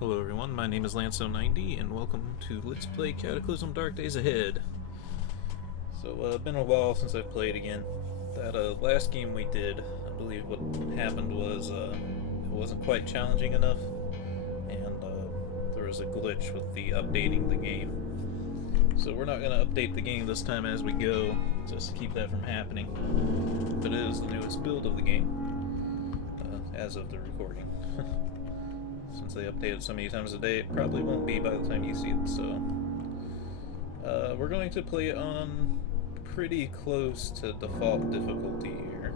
Hello everyone, my name is Lanso90 and welcome to Let's Play Cataclysm Dark Days Ahead. So, been a while since I've played again. That last game we did, I believe what happened was it wasn't quite challenging enough, and there was a glitch with the updating the game. So we're not going to update the game this time as we go, just to keep that from happening. But it is the newest build of the game, as of the recording. Since they update it so many times a day, it probably won't be by the time you see it, so... we're going to play it on pretty close to default difficulty here.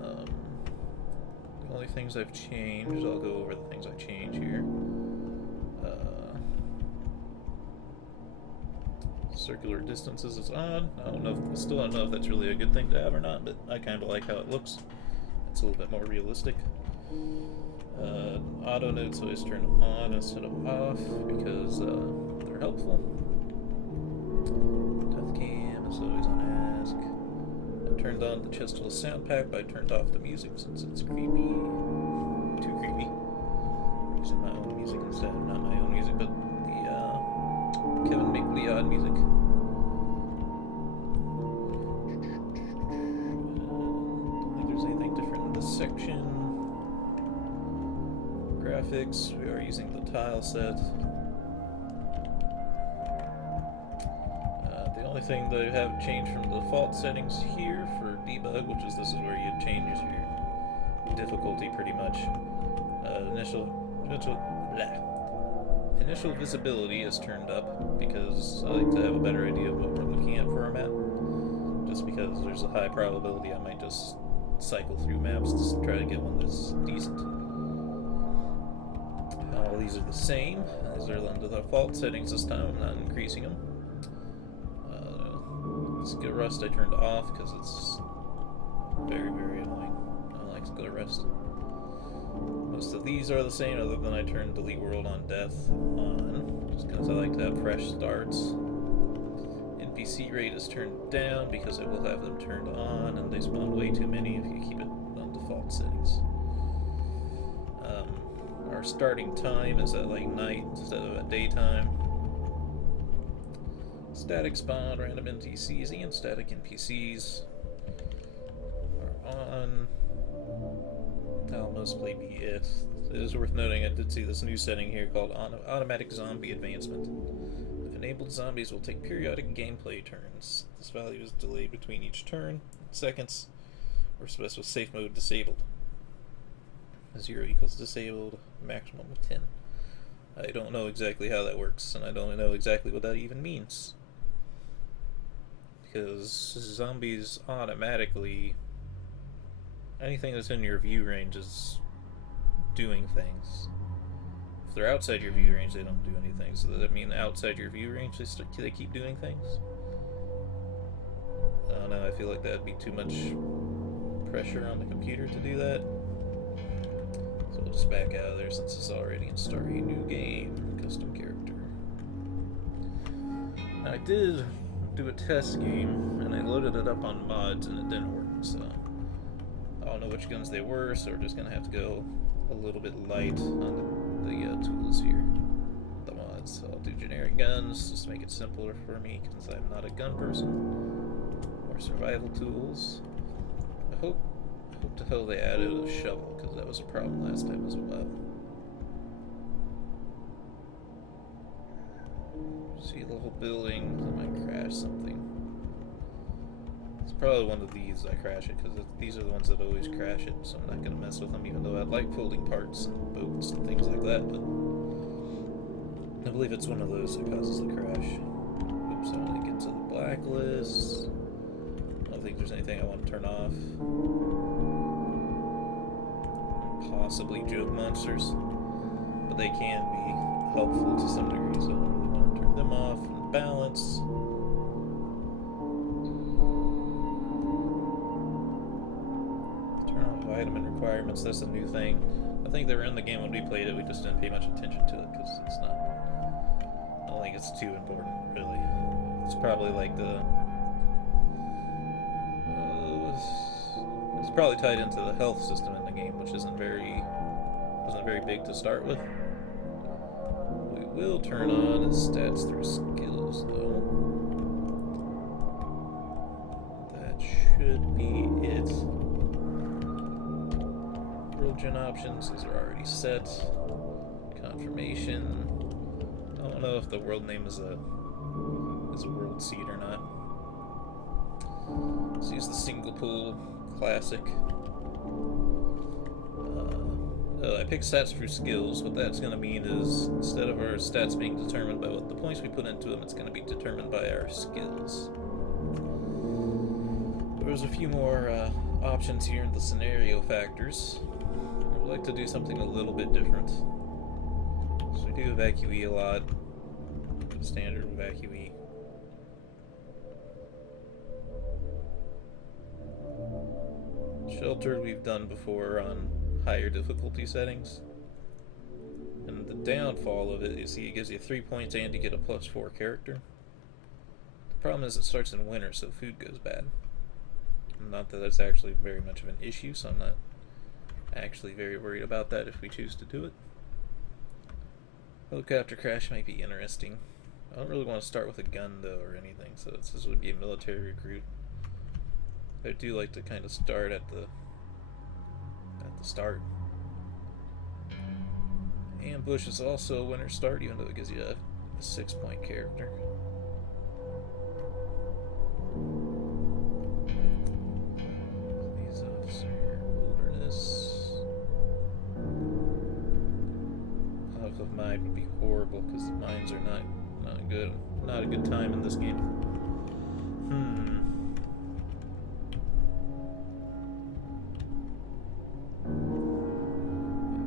The only things I've changed, I'll go over the things I change here. Circular distances is on. I still don't know if that's really a good thing to have or not, but I kind of like how it looks. It's a little bit more realistic. Auto nodes always turn on instead of off because they're helpful. Death cam is always on ask. I turned on the chestless sound pack, but I turned off the music since it's creepy. Too creepy. I'm using my own music instead. Not my own music, but the Kevin McLeod music. Don't think there's anything different in this section. Graphics, we are using the tile set. The only thing that I have changed from the default settings here for debug, which is this is where you change your difficulty pretty much. Initial visibility is turned up because I like to have a better idea of what we're looking at for our map. Just because there's a high probability I might just cycle through maps to try to get one that's decent. All these are the same. These are the default settings this time. I'm not increasing them. Skill rest I turned off because it's very, very annoying. I don't like skill rest. Most of these are the same, other than I turned delete world on death on, just because I like to have fresh starts. NPC rate is turned down because I will have them turned on, and they spawn way too many if you keep it on default settings. Our starting time is at like night instead of at daytime. Static spawn, random NPCs, and static NPCs are on. That'll mostly be it. It is worth noting I did see this new setting here called automatic zombie advancement. If enabled, zombies will take periodic gameplay turns. This value is delayed between each turn, seconds, or special safe mode disabled. 0 equals disabled, maximum of 10. I don't know exactly how that works, and I don't know exactly what that even means. Because zombies automatically... anything that's in your view range is doing things. If they're outside your view range, they don't do anything. So does that mean outside your view range they keep doing things? I don't know, I feel like that'd be too much pressure on the computer to do that. So we'll just back out of there since it's already in start a new game, custom character. Now I did do a test game, and I loaded it up on mods and it didn't work, so I don't know which guns they were, so we're just gonna have to go a little bit light on the tools here, the mods. So I'll do generic guns, just to make it simpler for me, because I'm not a gun person. More survival tools. I hope to hell they added a shovel, because that was a problem last time as well. See the whole building, I might crash something. It's probably one of these I crash it, because these are the ones that always crash it, so I'm not going to mess with them, even though I like folding parts and boats and things like that, but I believe it's one of those that causes the crash. Oops, I want to get to the blacklist. I don't think there's anything I want to turn off. Possibly joke monsters, but they can be helpful to some degree, so I don't really want to turn them off. And balance. Turn off vitamin requirements, that's a new thing. I think they were in the game when we played it, we just didn't pay much attention to it because it's not... I don't think it's too important, really. It's probably like the... it's probably tied into the health system in the game, which wasn't very big to start with. will turn on is stats through skills, though. That should be it. World gen options, these are already set. Confirmation. I don't know if the world name is a world seed or not. Let's use the single pool classic. I picked stats through skills. What that's going to mean is instead of our stats being determined by what the points we put into them, it's going to be determined by our skills. There's a few more options here in the scenario factors. I would like to do something a little bit different. So we do evacuee a lot. Standard evacuee. Sheltered we've done before on higher difficulty settings. And the downfall of it, you see, it gives you 3 points and you get a +4 character. The problem is it starts in winter, so food goes bad. Not that that's actually very much of an issue, so I'm not actually very worried about that if we choose to do it. Helicopter crash might be interesting. I don't really want to start with a gun though or anything, so this would be a military recruit. I do like to kind of start at the start. Ambush is also a winter start, even though it gives you a 6-point character. These officer wilderness. Conflict of mind would be horrible because the mines are not good. Not a good time in this game.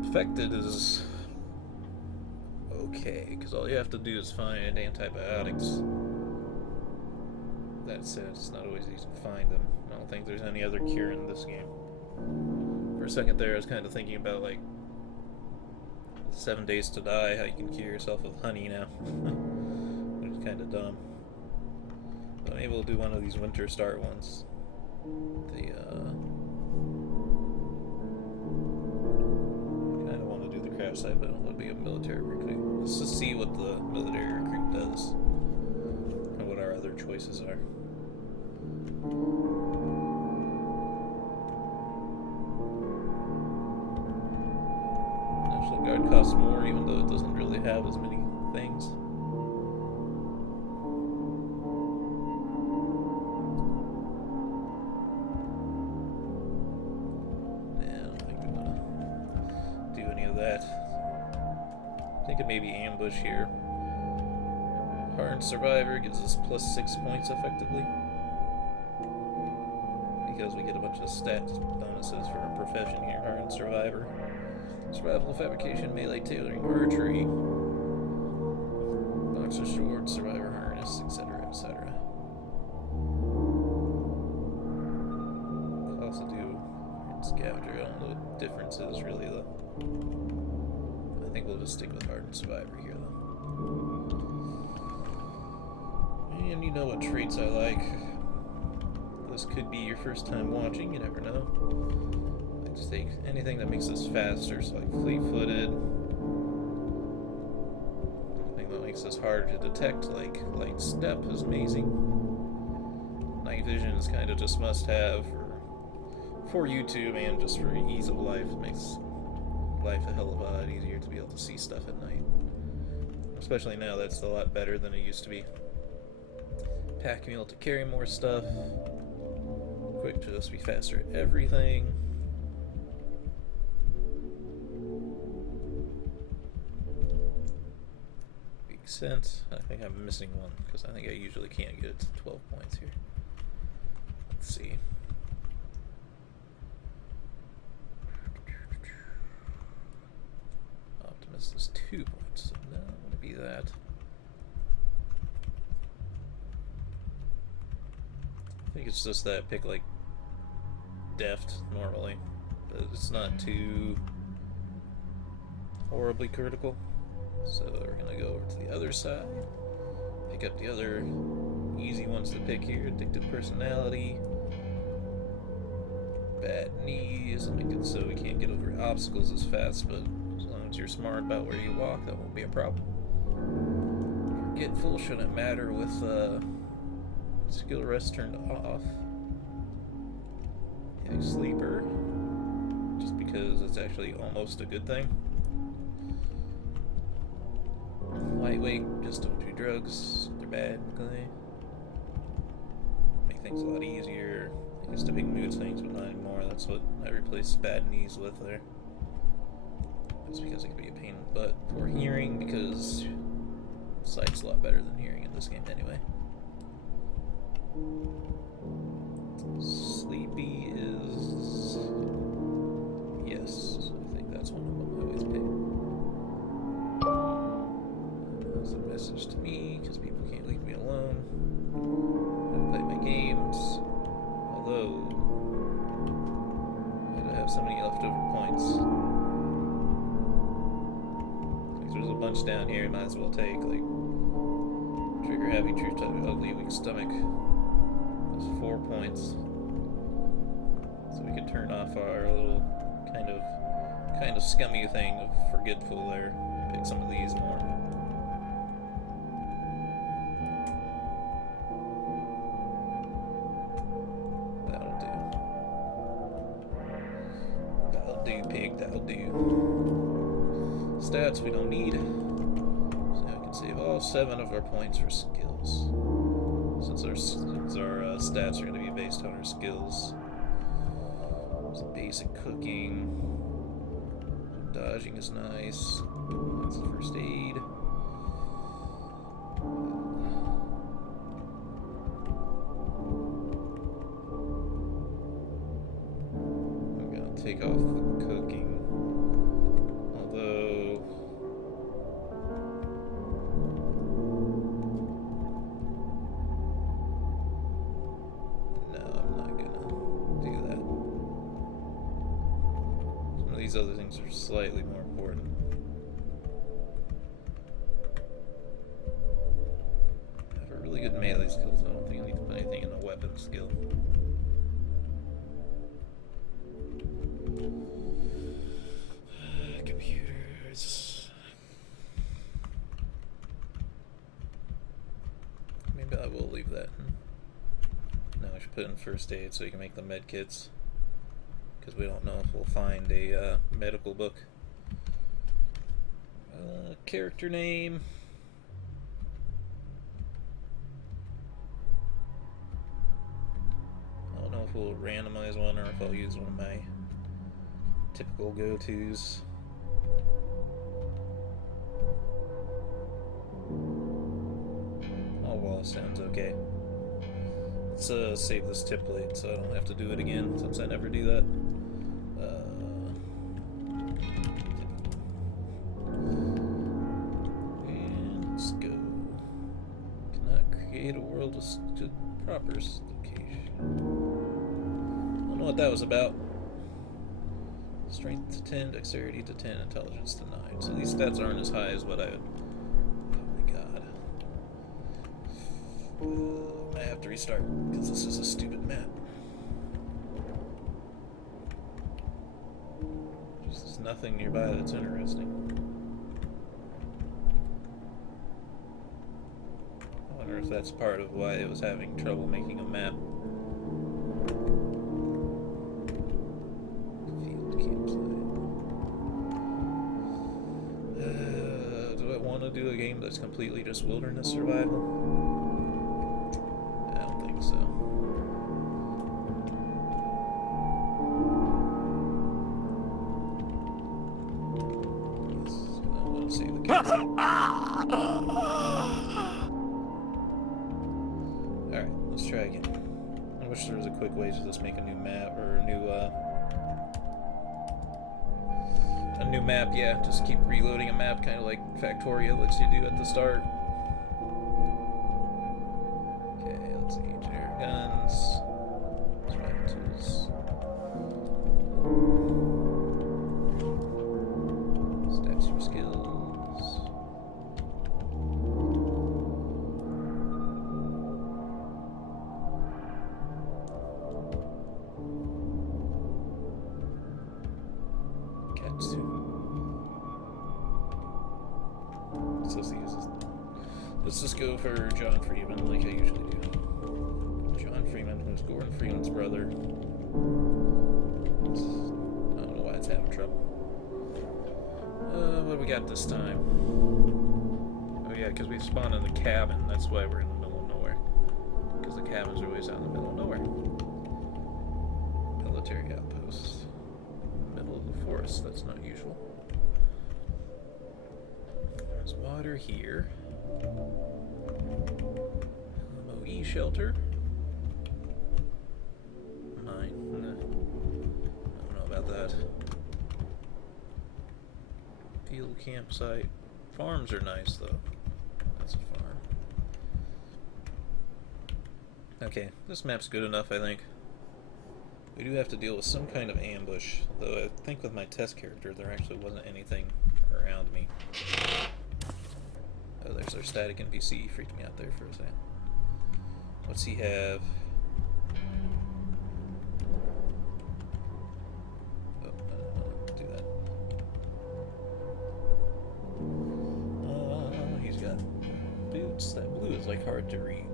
Infected is okay, because all you have to do is find antibiotics. That said, it's not always easy to find them. I don't think there's any other cure in this game. For a second there, I was kind of thinking about, like, 7 days to die, how you can cure yourself with honey now. Which is kind of dumb. But I'm able to do one of these winter start ones. Crash site, but I don't want to be a military recruit. Let's just see what the military recruit does and what our other choices are. National Guard costs more, even though it doesn't really have as many things. Maybe ambush here. Hardened Survivor gives us +6 points effectively, because we get a bunch of stats bonuses for our profession here. Hardened Survivor, Survival, Fabrication, Melee, Tailoring, Archery, Boxer Sword, Survivor Harness, etc., etc. Could also do Scavenger. I don't know what the difference is really though. I think we'll just stick with Hardened Survivor here, though. And you know what traits I like. This could be your first time watching, you never know. I just take anything that makes us faster, so like fleet-footed. Anything that makes us harder to detect, like light step, is amazing. Night vision is kind of just must-have for YouTube and just for ease of life. It makes life a hell of a lot easier to be able to see stuff at night. Especially now, that's a lot better than it used to be. Pack mule to carry more stuff. Quick to just be faster at everything. Makes sense. I think I'm missing one, because I think I usually can't get it to 12 points here. Let's see. This is 2 points, so no, I'm going to be that. I think it's just that I pick like deft normally, but it's not too horribly critical. So we're going to go over to the other side, pick up the other easy ones to pick here. Addictive Personality, Bad Knees, and make it so we can't get over obstacles as fast, but as long as you're smart about where you walk, that won't be a problem. Forgetful shouldn't matter with skill rest turned off. Heavy sleeper, just because it's actually almost a good thing. Lightweight, just don't do drugs. They're bad. Okay. Make things a lot easier. I used to make mood things, but not anymore. That's what I replaced bad knees with there. That's because it could be a pain in the butt. For hearing, because sight's a lot better than hearing in this game anyway. Sleepy is... yes, I think that's one of them I always pick. There's a message to me, because people can't leave me alone. I play my games. Although, I don't have so many leftover points. Like, there's a bunch down here, might as well take, like, trigger heavy, truth type, ugly, weak stomach. That's 4 points. So we could turn off our little kind of scummy thing of forgetful there. Pick some of these more. That'll do. That'll do, pig, that'll do. Stats we don't need. So I can save all 7 of our points for skills. Since our stats are going to be based on our skills. Some basic cooking. Dodging is nice. That's the first aid. I'm going to take off the cooking. Although... these other things are slightly more important. I have a really good melee skills. I don't think I need to put anything in the weapon skill. Computers. Maybe I will leave that. No, I should put in first aid so you can make the med kits. Because we don't know if we'll find a medical book. Character name. I don't know if we'll randomize one or if I'll use one of my typical go-tos. Oh well, sounds okay. Let's save this template so I don't have to do it again since I never do that. And let's go. Cannot create a world with proper location. I don't know what that was about. Strength to 10, dexterity to 10, intelligence to 9. So these stats aren't as high as what I would... oh my god. I have to restart because this is a stupid map. There's nothing nearby that's interesting. I wonder if that's part of why it was having trouble making a map. Field campsite. Do I want to do a game that's completely just wilderness survival? So I want to save the camera. Alright, let's try again. I wish there was a quick way to just make a new map or a new map, yeah, just keep reloading a map kinda like Factorio lets you do at the start. Let's see, generic guns, survival tools, stats for skills, Katsu. Let's just go for John Freeman like I usually do. John Freeman, who's Gordon Freeman's brother. I don't know why it's having trouble. What do we got this time? Oh yeah, because we spawned in the cabin. That's why we're in the middle of nowhere. Because the cabins are always out in the middle of nowhere. Military outpost. Middle of the forest. That's not usual. There's water here. MOE shelter. Mine. No. I don't know about that. Field campsite. Farms are nice though. That's a farm. Okay, this map's good enough, I think. We do have to deal with some kind of ambush, though I think with my test character there actually wasn't anything around me. Oh, there's our static NPC. Freaked me out there for a second. What's he have? Oh, I don't want to do that. He's got boots. That blue is like hard to read.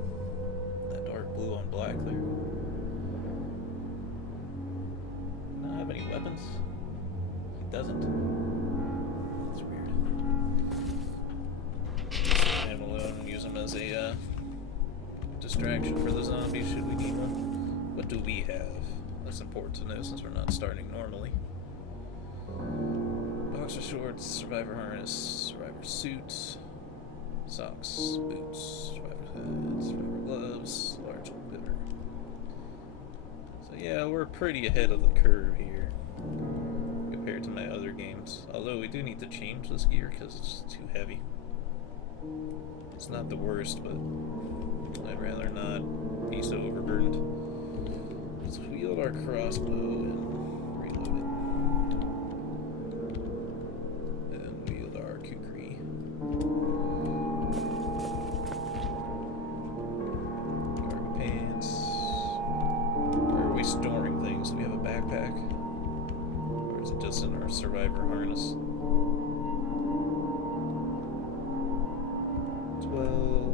That dark blue on black there. Not have any weapons? He doesn't? That's weird. Leave him alone and use him as a distraction for the zombies should we need one. What do we have? That's important to know since we're not starting normally. Boxer shorts, survivor harness, survivor suits, socks, boots, survivor head, survivor gloves, large glitter. So yeah, we're pretty ahead of the curve here compared to my other games. Although we do need to change this gear because it's too heavy. It's not the worst, but I'd rather not be so overburdened. Let's wield our crossbow and reload it. And wield our kukri. Cargo pants. Where are we storing things? Do we have a backpack? Or is it just in our survivor harness? 12.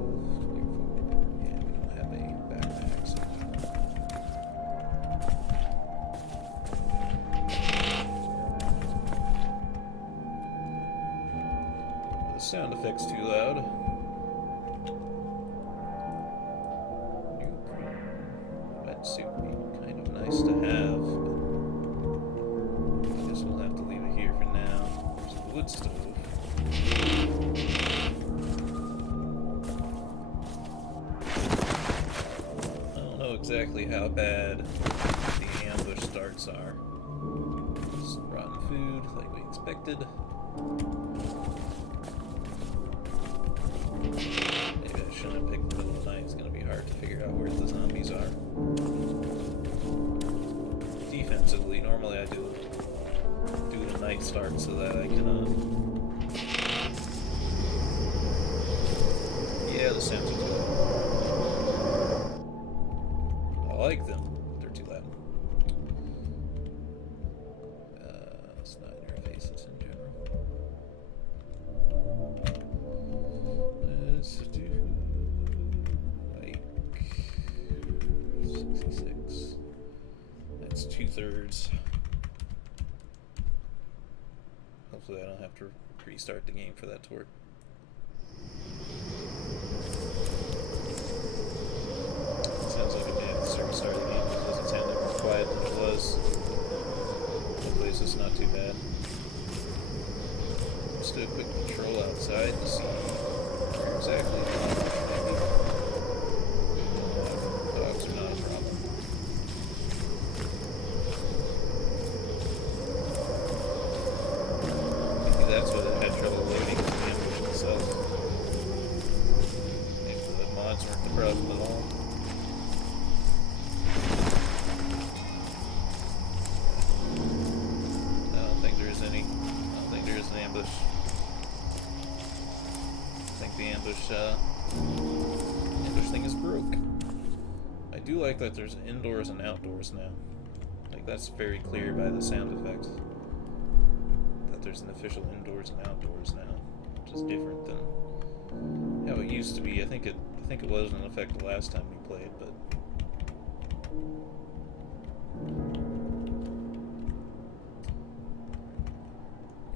Sound effects too loud. Wetsuit would be kind of nice to have, but I guess we'll have to leave it here for now. There's a wood stove. I don't know exactly how bad the ambush starts are. Just rotten food, like we expected. Maybe I shouldn't have picked the middle of the night. It's going to be hard to figure out where the zombies are. Defensively, normally I do the night start so that I can, yeah, the sounds are too loud. I like them, but they're too loud. It's not in your face, it's in general. Let's do like 66. That's 2/3. Hopefully I don't have to restart the game for that to work. It sounds like I may have to restart the game because it doesn't sound like more quiet than it was. Hopefully it's just not too bad. Let's do a quick patrol outside to see where exactly dogs are not a problem. Maybe that's what it had trouble loading the ambush itself. Maybe the mods weren't the problem at all. I don't think there's any. I don't think there is an ambush. I think the ambush thing is broke. I do like that there's indoors and outdoors now. Like that's very clear by the sound effects. That there's an official indoors and outdoors now, which is different than how it used to be. I think it was in effect the last time we played, but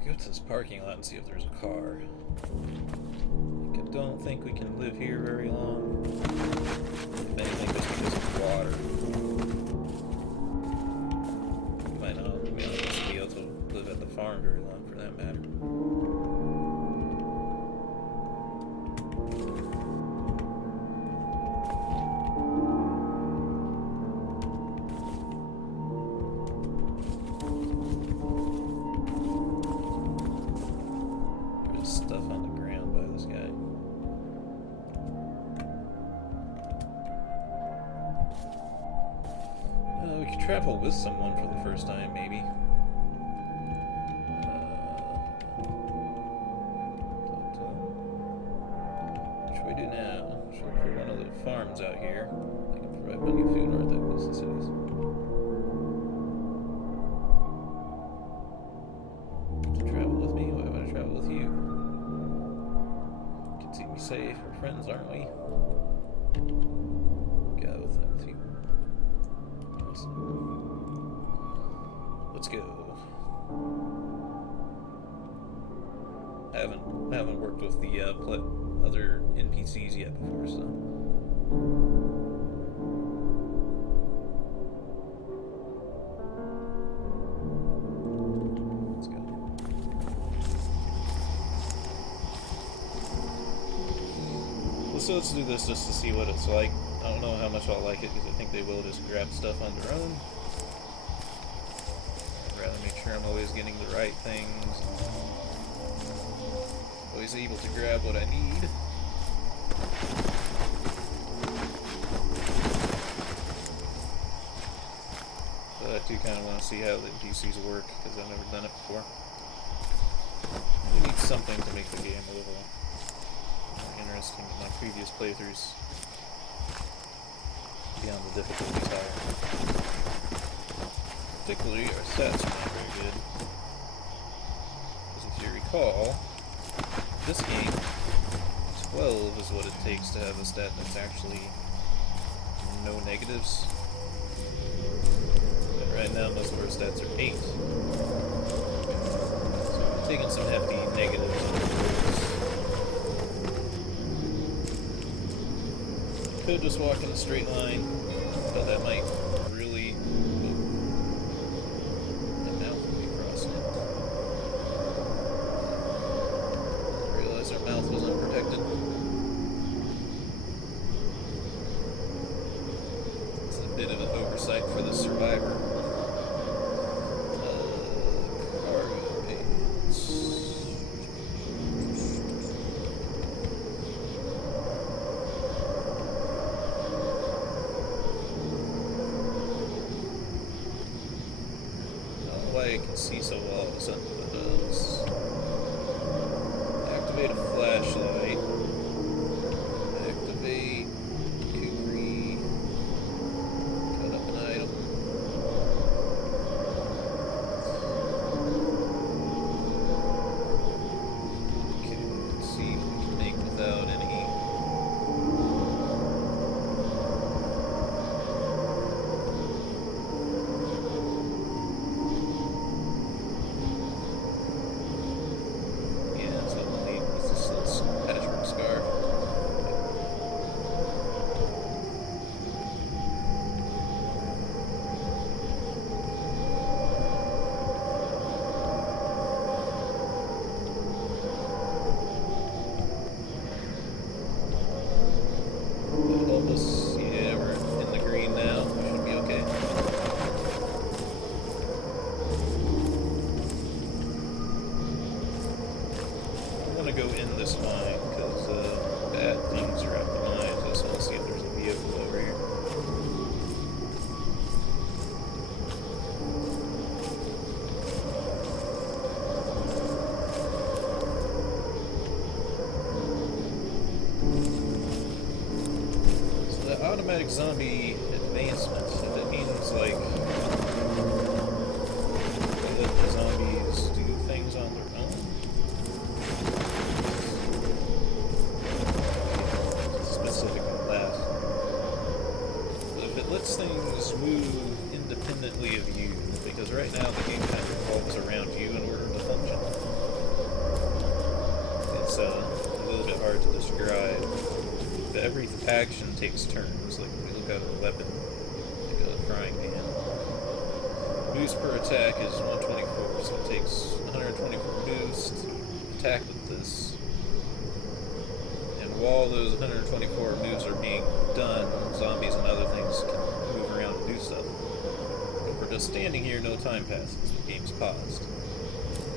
go to this parking lot and see if there's a car. I don't think we can live here very long. If anything, just because of water. We might not be able to live at the farm very long, for that matter. Travel with someone for the first time, maybe. What should we do now? Should we look for one of the farms out here? They can provide plenty of food, aren't they, close to cities? To travel with me? Why would I travel with you? You can keep me safe. We're friends, aren't we? Go with them with you. Let's go. I haven't worked with the other NPCs yet before, so. Let's go. So let's do this just to see what it's like. I don't know how much I'll like it because I think they will just grab stuff on their own. I'd rather make sure I'm always getting the right things. Always able to grab what I need. But I do kind of want to see how the NPCs work because I've never done it before. We need something to make the game a little more interesting than my previous playthroughs. Beyond the difficulties higher. Particularly, our stats are not very good. Because if you recall, this game, 12 is what it takes to have a stat that's actually no negatives. But right now, most of our stats are 8. So we're taking some hefty negatives on the boards. Could just walk in a straight line, but that might really. And now we cross it. I realized our mouth was unprotected. It's a bit of an oversight for the survivor. Cargo pants. I can see so well all of a sudden, but let's activate a flashlight, activate kukri, cut up an item. Okay, let's see what we can make without any. Yeah, we're in the green now. We should be okay. I'm gonna go in this mine because bad things are at the mine. I just want to see if there's a vehicle over here. Automatic zombie advancement, if it means like that the zombies do things on their own. it's a little bit hard to describe. But every action takes turns. Like when we look at a weapon, like a frying pan. Boost per attack is 124, so it takes 124 boosts to attack with this. And while those 124 moves are being done, zombies and other things can move around and do stuff. If we're just standing here, no time passes. The game's paused.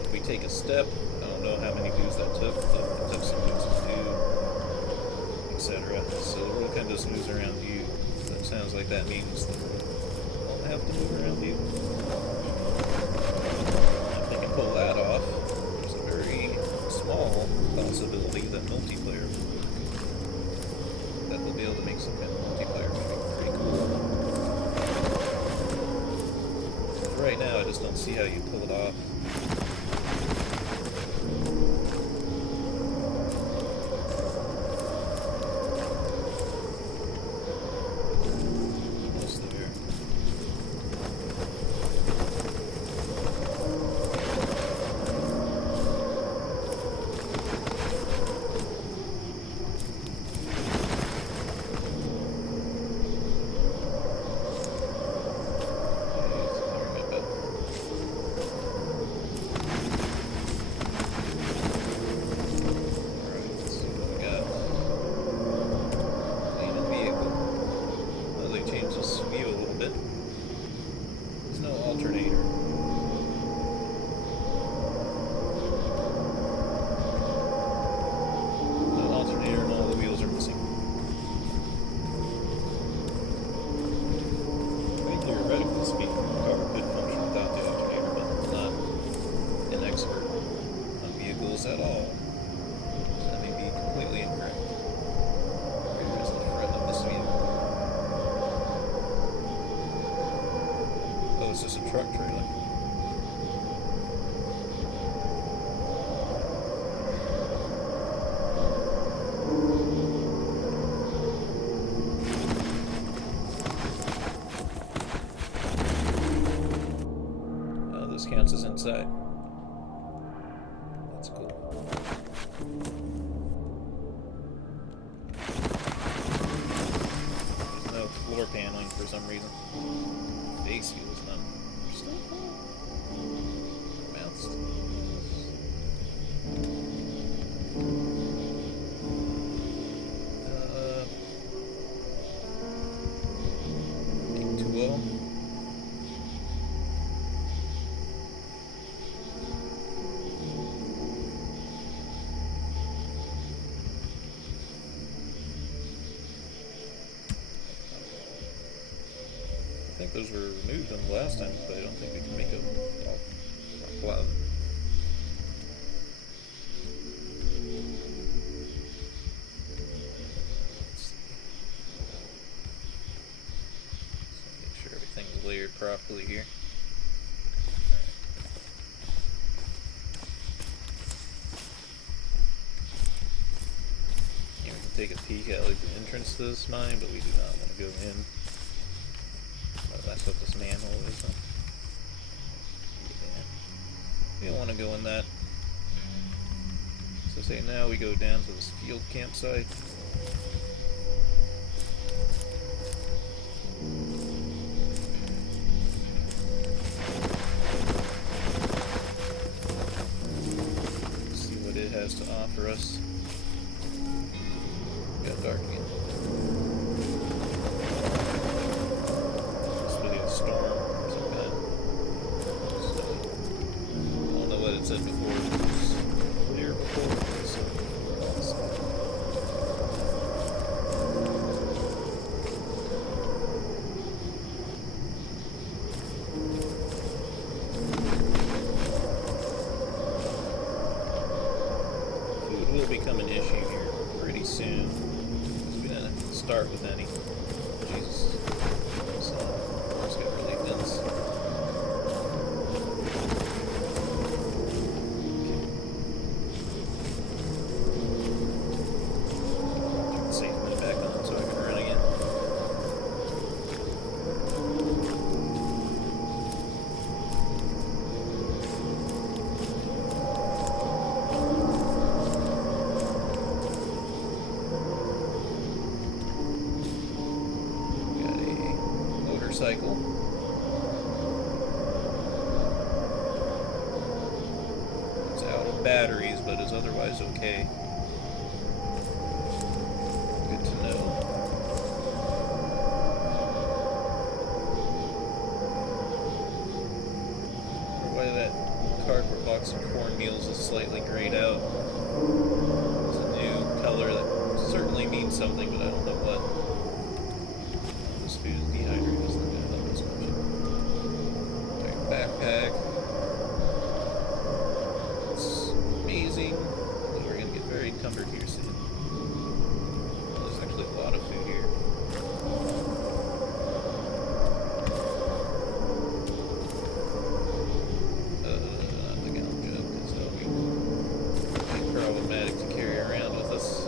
If we take a step, I don't know how many moves that took, but it took some moves to do, etc. So the world kind of just moves around you. So it sounds like that means the world won't have to move around you. If they can pull that off, there's a very small possibility that multiplayer will work. That they'll be able to make some kind of multiplayer would be pretty cool. But right now, I just don't see how you pull it off. At all. That may be completely incorrect. Here's the front of this vehicle. Oh, it's just a truck trailer. Oh, this counts as inside. That's cool. There's no floor paneling for some reason. Face feels numb. Still cool. Mouth still. Being too well. I think those were removed on the last time, but I don't think we can make a cloud. Let's see. Just make sure everything's layered properly here. Alright. Here we can take a peek at like the entrance to this mine, but we do not want to go in. That's what this manhole is, huh? Yeah. We don't want to go in that. So say now we go down to this field campsite. See what it has to offer us. Got dark again. Storm or some kind. So, I don't know what it said before. It was clear before. So, food will become an issue here pretty soon. Because we didn't start with any. Jesus. So, let's get really dense. Turn the safe mode back on so I can run again. motorcycle. It's out of batteries, but is otherwise okay. Good to know. Why that cardboard box of cornmeals is slightly grayed out. It's a new color that certainly means something, but I don't know what. This food is dehydrated, isn't going to help us much. Alright, backpack. It's amazing. We're going to get very encumbered here soon. There's actually a lot of food here. Problematic to carry around with us.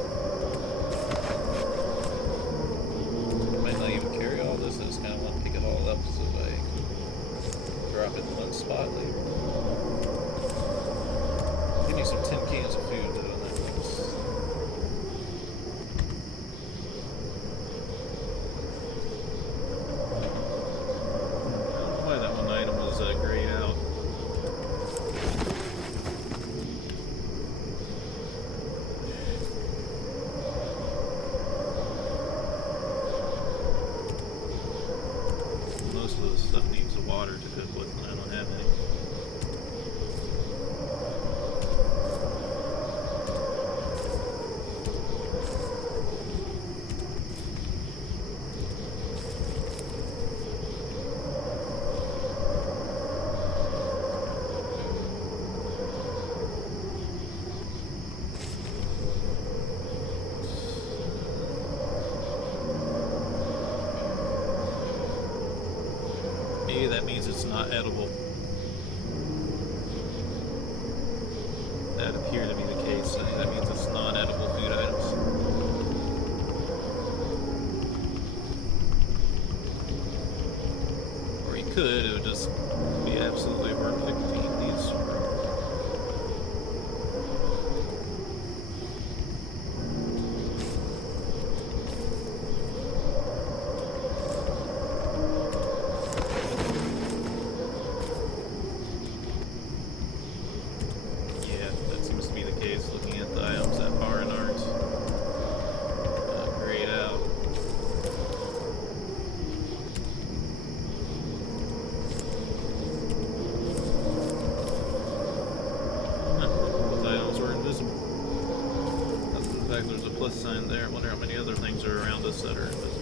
I might not even carry all this, I just kind of want to pick it all up so I can drop it in one spot later. Give me some tin cans of food though, and that helps. I don't know why that one item was grayed out. Most of this stuff needs the water to cook with, and I don't have any. Maybe that means it's not edible. That appeared to be the case. That means it's non-edible food items. Or you could, it would just be absolutely perfect to eat these. Looking at the items that are and aren't grayed out. Those items were invisible. That's the fact there's a plus sign there. I wonder how many other things are around us that are invisible.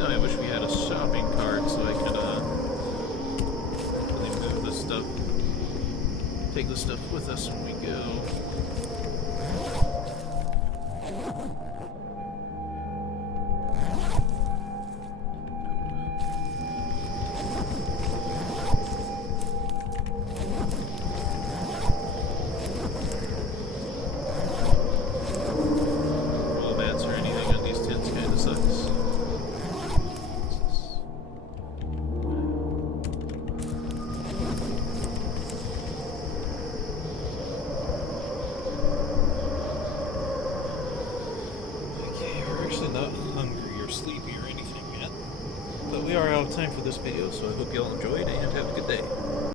I wish we had a shopping cart so I could really move this stuff, take the stuff with us when we go. Roll bats or anything on these tents kind of sucks. Not hungry or sleepy or anything yet, but we are out of time for this video, so I hope you all enjoyed and have a good day.